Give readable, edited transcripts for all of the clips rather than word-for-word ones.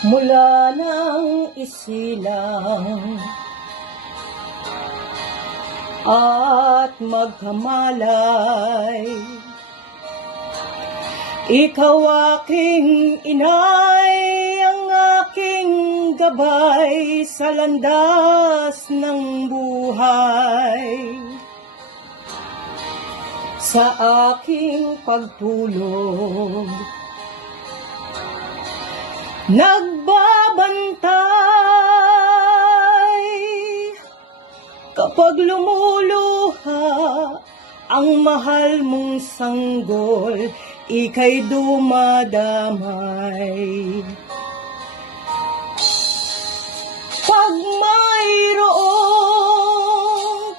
mula ng isilang at magkamalay. Ikaw aking inay, ang aking gabay sa landas ng buhay. Sa aking pagtulog, nagbabantay. Kapag lumuluha ang mahal mong sanggol, ika'y dumadamay. Pag mayroong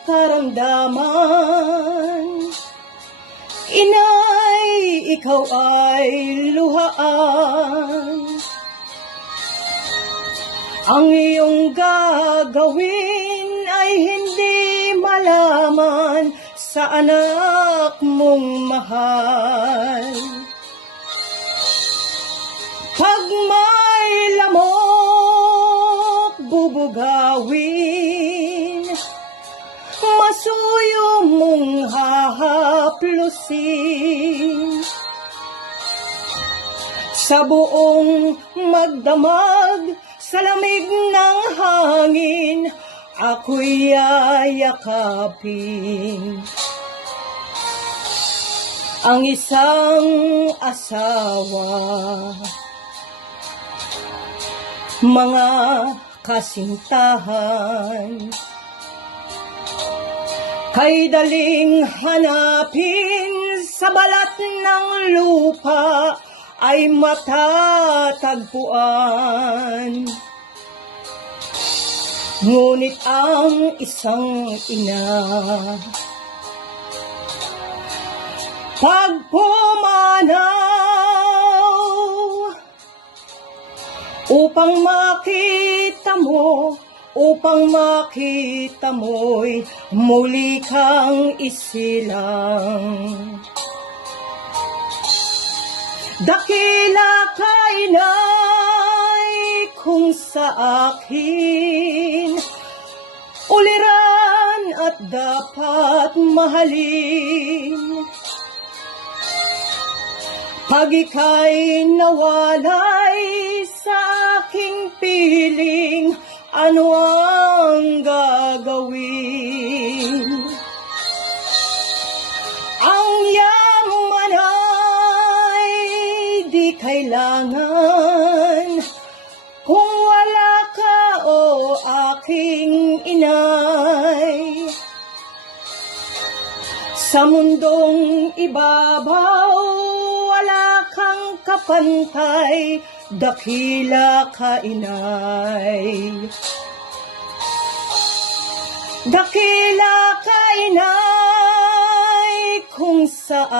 karamdaman, inay, ikaw ay luhaan. Ang iyong gagawin ay hindi malaman sa anak mong mahal. Pag may lamok bubugawin, masuyo mong hahaplusin. Sa buong magdamag sa lamig ng hangin, ako'y yayakapin. Ang isang asawa, mga kasintahan, kay daling hanapin sa balat ng lupa ay matatagpuan. Ngunit ang isang ina, pag pumanaw, upang makita mo'y muli kang isilang. Dakila ka, inay, kung sa akin uliran at dapat mahalin. Pag ika'y nawalay sa aking piling, ano ang gagawin? Ang yaman ay di kailangan kung wala ka, o aking inay. Sa mundong ibabaw, wala kang kapantay, dakila ka, inay. Dakila ka, inay, kung saan